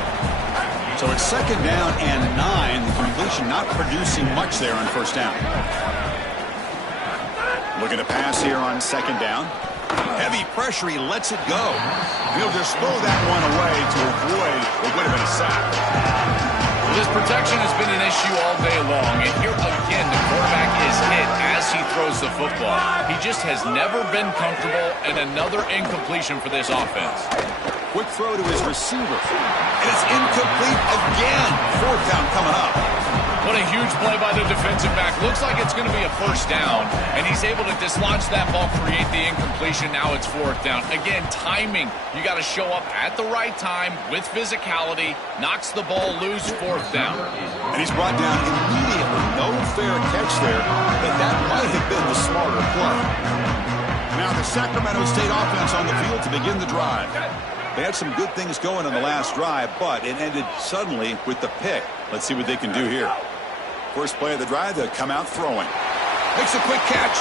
So it's second down and 9. The completion not producing much there on first down. Looking to pass here on second down. Heavy pressure, he lets it go. He'll just throw that one away to avoid what would have been a sack. Well, his protection has been an issue all day long, and here again the quarterback is hit as he throws the football. He just has never been comfortable, and another incompletion for this offense. Quick throw to his receiver, and it's incomplete again. Fourth down coming up. What a huge play by the defensive back. Looks like it's going to be a first down, and he's able to dislodge that ball, create the incompletion. Now it's fourth down. Again, timing. You got to show up at the right time with physicality. Knocks the ball loose, fourth down. And he's brought down immediately. No fair catch there, but that might have been the smarter play. Now the Sacramento State offense on the field to begin the drive. They had some good things going on the last drive, but it ended suddenly with the pick. Let's see what they can do here. First play of the drive, they'll come out throwing. Makes a quick catch.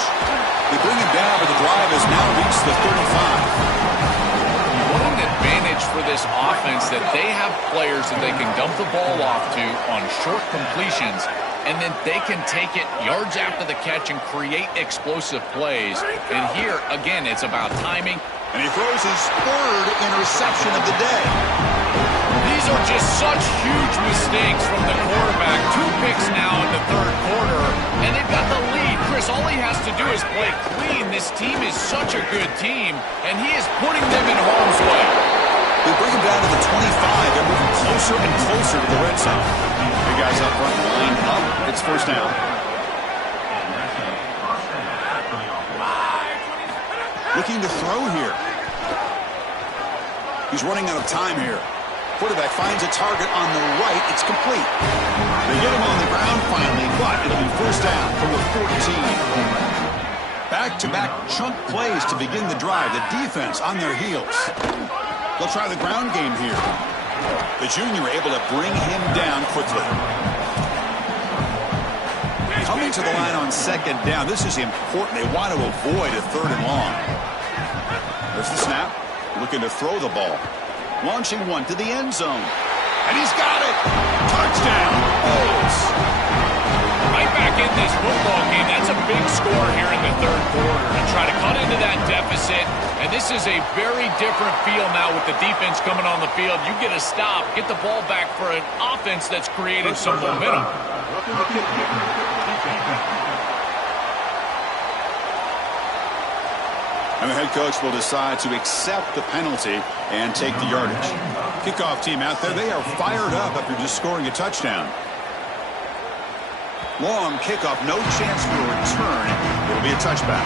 They bring him down, but the drive has now reached the 35. What an advantage for this offense that they have players that they can dump the ball off to on short completions, and then they can take it yards after the catch and create explosive plays. And here, again, it's about timing. And he throws his third interception of the day. These are just Such huge mistakes from the quarterback. 2 picks now in the third quarter, and they've got the lead. Chris, all he has to do is play clean. This team is such a good team, and he is putting them in harm's way. They bring him down to the 25. They're moving closer and closer to the red zone. Big guys up front, line up. It's first down. Looking to throw here. He's running out of time here. Quarterback finds a target on the right. It's complete. They get him on the ground finally, but it'll be first down from the 14. Back-to-back chunk plays to begin the drive. The defense on their heels. They'll try the ground game here. The junior able to bring him down quickly. Coming to the line on second down. This is important. They want to avoid a third and long. There's the snap. Looking to throw the ball. Launching one to the end zone. And he's got it. Touchdown. Bulls. Right back in this football game. That's a big score here in the third quarter to try to cut into that deficit. And this is a very different feel now with the defense coming on the field. You get a stop, get the ball back for an offense that's created some momentum. And the head coach will decide to accept the penalty and take the yardage. Kickoff team out there, they are fired up after just scoring a touchdown. Long kickoff, no chance for a return. It'll be a touchback.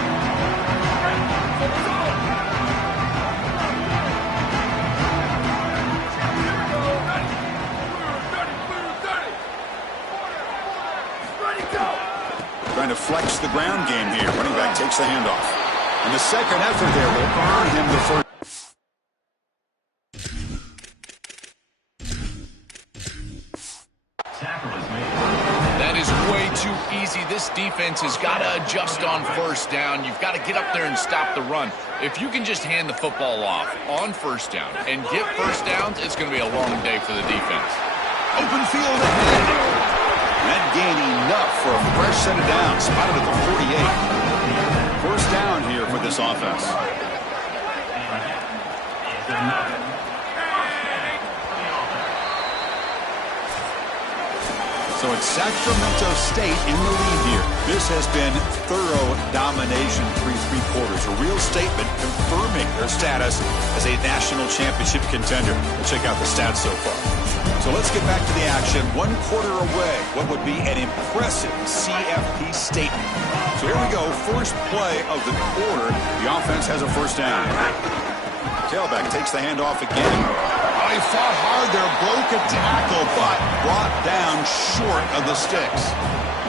Trying to flex the ground game here. Running back takes the handoff. And the second effort there will earn him the first. That is way too easy. This defense has got to adjust on first down. You've got to get up there and stop the run. If you can just hand the football off on first down and get first downs, it's going to be a long day for the defense. Open field ahead. That gain enough for a fresh set of downs. Spotted at the 48. First down here for this offense. So it's Sacramento State in the lead here. This has been thorough domination through 3 quarters. A real statement confirming their status as a national championship contender. We'll check out the stats so far. So let's get back to the action. 1 quarter away. What would be an impressive CFP statement. So here we go. First play of the quarter. The offense has a first down. Tailback takes the handoff again. He fought hard there, broke a tackle, but brought down short of the sticks.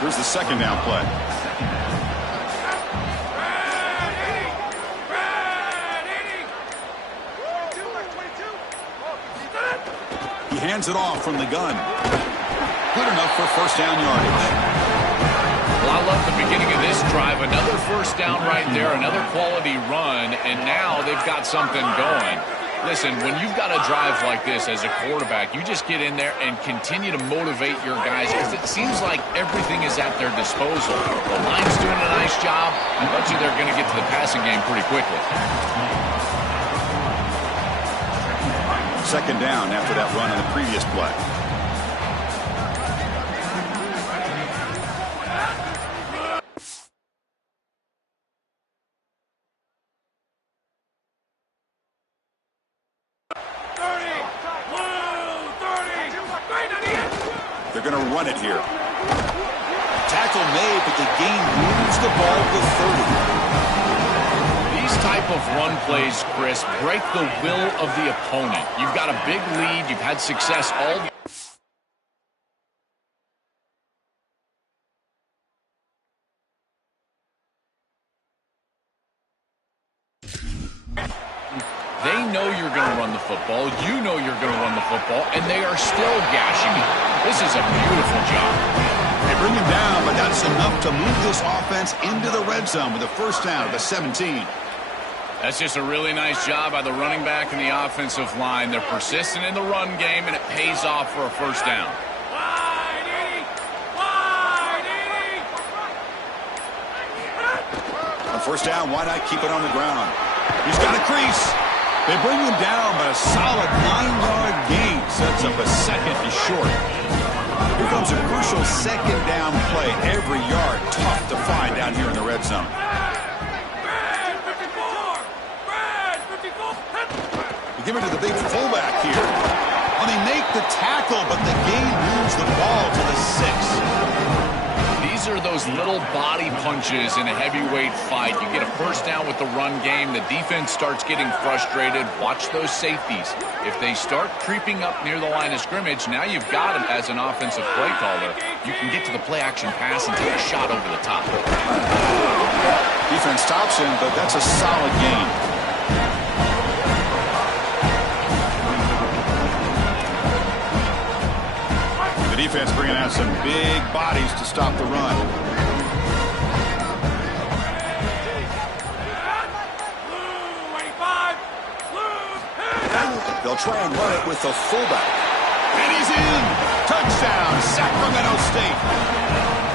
Here's the second down play. He hands it off from the gun. Good enough for first down yardage. Well, I love the beginning of this drive. Another first down right there, another quality run, and now they've got something going. Listen, when you've got a drive like this as a quarterback, you just get in there and continue to motivate your guys because it seems like everything is at their disposal. The line's doing a nice job. I bet you they're going to get to the passing game pretty quickly. Second down after that run on the previous play. They're going to run it here. Tackle made, but the gain moves the ball to 30. These type of run plays, Chris, break the will of the opponent. You've got a big lead. You've had success all. They know you're going to run the football. You know you're going to run the football, and they are still gashing it. This is a beautiful job. They bring him down, but that's enough to move this offense into the red zone with a first down at the 17. That's just a really nice job by the running back and the offensive line. They're persistent in the run game, and it pays off for a first down. On first down, why not keep it on the ground? He's got a crease. They bring him down, but a solid 9-yard gain sets up a second and short. Here comes a crucial second down play. Every yard tough to find down here in the red zone. We give it to the big fullback here. Well, they make the tackle, but the game moves the ball to the 6. These are those little body punches in a heavyweight fight. You get a first down with the run game. The defense starts getting frustrated. Watch those safeties. If they start creeping up near the line of scrimmage, now you've got them as an offensive play caller. You can get to the play-action pass and take a shot over the top. Defense stops him, but that's a solid gain. The defense bringing out some big bodies to stop the run. They'll try and run it with the fullback. And he's in! Touchdown, Sacramento State.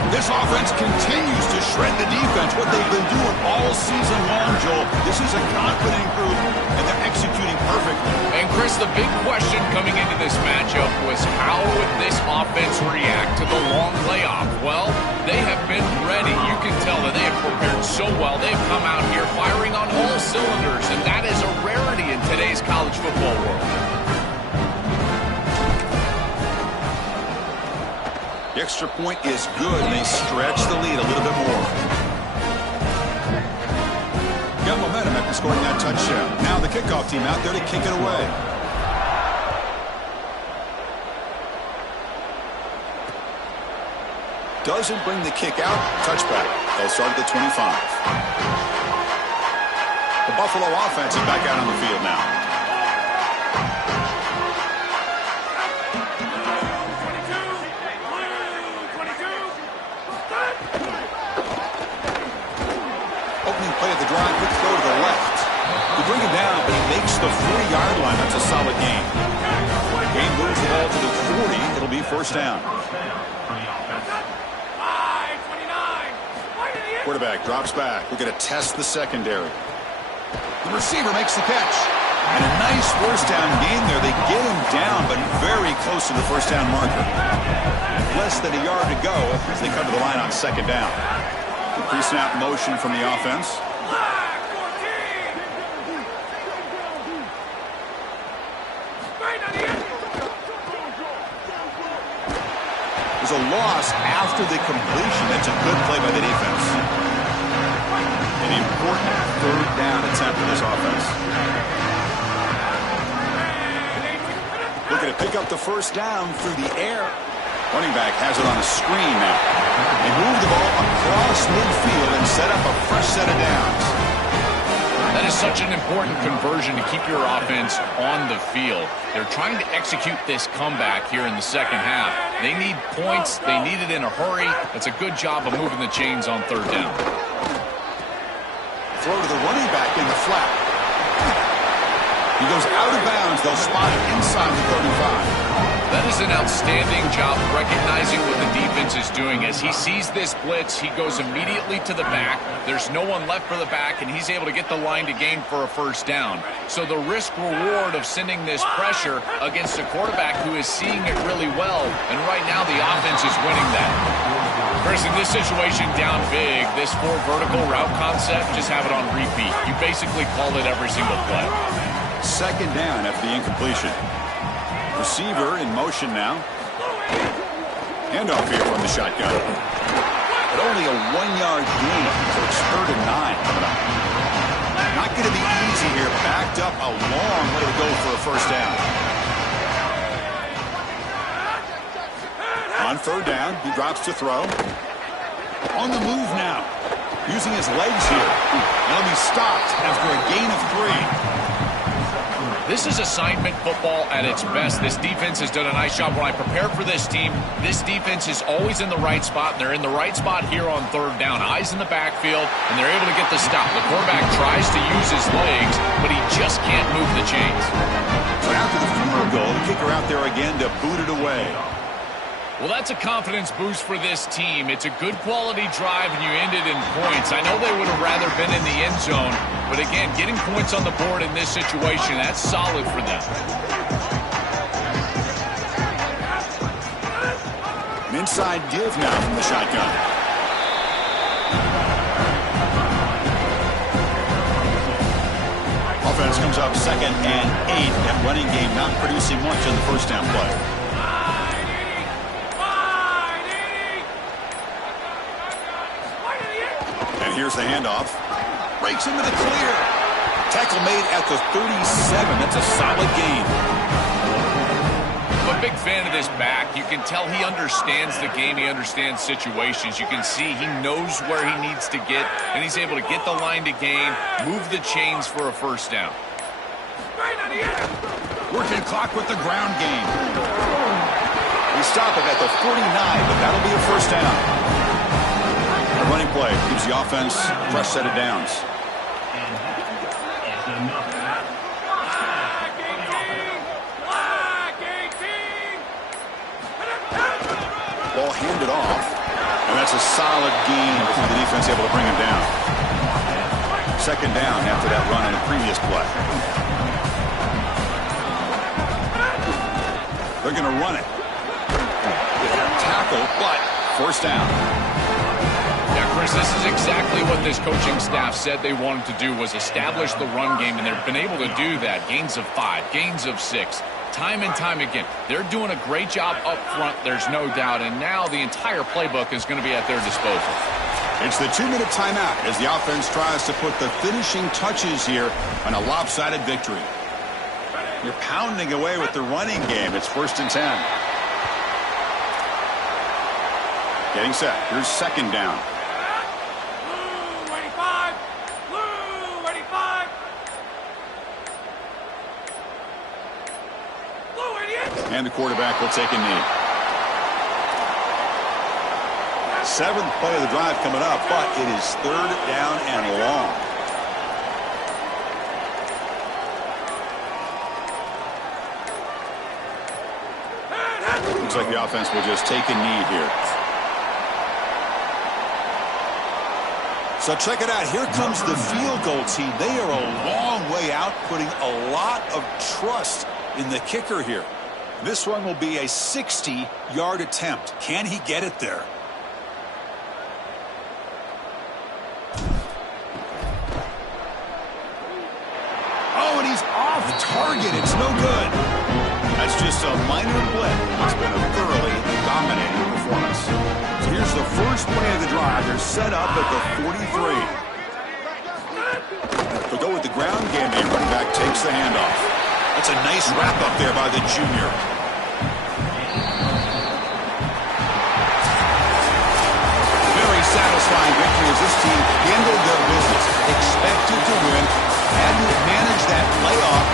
This offense continues to shred the defense, what they've been doing all season long, Joel. This is a confident group, and they're executing perfectly. And, Chris, the big question coming into this matchup was how would this offense react to the long layoff? Well, they have been ready. You can tell that they have prepared so well. They've come out here firing on all cylinders, and that is a rarity in today's college football world. The extra point is good, and they stretch the lead a little bit more. Got momentum after scoring that touchdown. Now the kickoff team out there to kick it away. Doesn't bring the kick out. Touchback. They'll start at the 25. The Buffalo offense is back out on the field now. Play of the drive, quick throw to the left. They bring him down, but he makes the 40-yard line. That's a solid gain. Game moves the ball to the 40. It'll be first down. Quarterback drops back. We're going to test the secondary. The receiver makes the catch. And a nice first down gain there. They get him down, but very close to the first down marker. Less than a yard to go as they come to the line on second down. Pre-snap motion from the offense. There's a loss after the completion. That's a good play by the defense. An important third down attempt for this offense. Looking to pick up the first down through the air. Running back has it on a screen now. They move the ball across midfield and set up a fresh set of downs. That is such an important conversion to keep your offense on the field. They're trying to execute this comeback here in the second half. They need points. They need it in a hurry. It's a good job of moving the chains on third down. Throw to the running back in the flat. He goes out of bounds. They'll spot it inside the 35. That is an outstanding job recognizing what the defense is doing. As he sees this blitz, he goes immediately to the back. There's no one left for the back, and he's able to get the line to gain for a first down. So the risk-reward of sending this pressure against a quarterback who is seeing it really well, and right now the offense is winning that. Chris, in this situation, down big, this 4 vertical route concept, just have it on repeat. You basically call it every single play. Second down after the incompletion. Receiver in motion now. Handoff here from the shotgun. But only a 1-yard gain, so it's 3rd and 9 coming up. Not going to be easy here. Backed up a long way to go for a first down. On third down, he drops to throw. On the move now. Using his legs here. He'll be stopped after a gain of 3. This is assignment football at its best. This defense has done a nice job. When I prepare for this team, this defense is always in the right spot, and they're in the right spot here on third down. Eyes in the backfield, and they're able to get the stop. The quarterback tries to use his legs, but he just can't move the chains. So after the field goal, the kicker out there again to boot it away. Well, that's a confidence boost for this team. It's a good quality drive, and you ended in points. I know they would have rather been in the end zone, but again, getting points on the board in this situation, that's solid for them. An inside give now from the shotgun. Offense comes up 2nd and 8. That running game not producing much in the first down play. And here's the handoff. Breaks into the clear. Tackle made at the 37. That's a solid gain. I'm a big fan of this back. You can tell he understands the game. He understands situations. You can see he knows where he needs to get, and he's able to get the line to gain, move the chains for a first down. Working clock with the ground game. We stop it at the 49, but that'll be a first down. A running play gives the offense a fresh set of downs. Ball handed off, and that's a solid gain before the defense able to bring him down. 2nd down after that run in the previous play. They're going to run it. Tackle, but first down. Yeah, Chris, this is exactly what this coaching staff said they wanted to do, was establish the run game, and they've been able to do that. Gains of 5, gains of 6. Time and time again. They're doing a great job up front, there's no doubt, and now the entire playbook is going to be at their disposal. It's the 2-minute timeout as the offense tries to put the finishing touches here on a lopsided victory. You're pounding away with the running game. It's 1st and 10. Getting set. Here's 2nd down. And the quarterback will take a knee. 7th play of the drive coming up, but it is 3rd down and long. Looks like the offense will just take a knee here. So check it out. Here comes the field goal team. They are a long way out, putting a lot of trust in the kicker here. This one will be a 60-yard attempt. Can he get it there? Oh, and he's off target. It's no good. That's just a minor blip. It's been a thoroughly dominating performance. So here's the first play of the drive. They're set up at the 43. They'll go with the ground game. The running back takes the handoff. That's a nice wrap up there by the junior. Very satisfying victory as this team handled their business. Expected to win. Had to manage that playoff.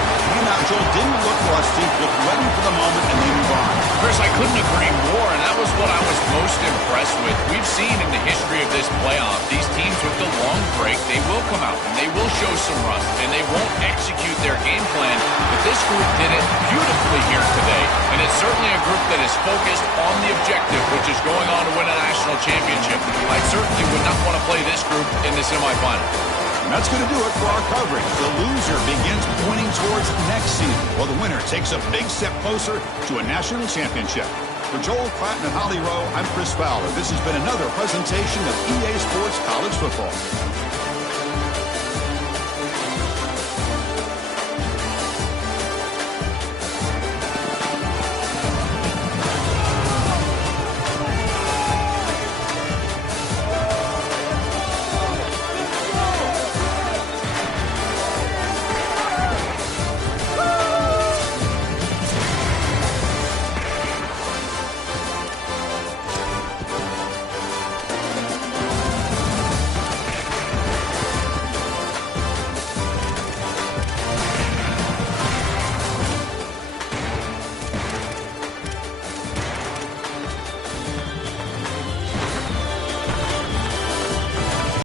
Joel didn't look rusty, looked ready for the moment, and they move on. Chris, I couldn't agree more, and that was what I was most impressed with. We've seen in the history of this playoff, these teams with the long break, they will come out, and they will show some rust, and they won't execute their game plan. But this group did it beautifully here today, and it's certainly a group that is focused on the objective, which is going on to win a national championship. I certainly would not want to play this group in the semifinal. And that's going to do it for our coverage. The loser begins pointing towards next season, while the winner takes a big step closer to a national championship. For Joel Klatten and Holly Rowe, I'm Chris Fowler. This has been another presentation of EA Sports College Football.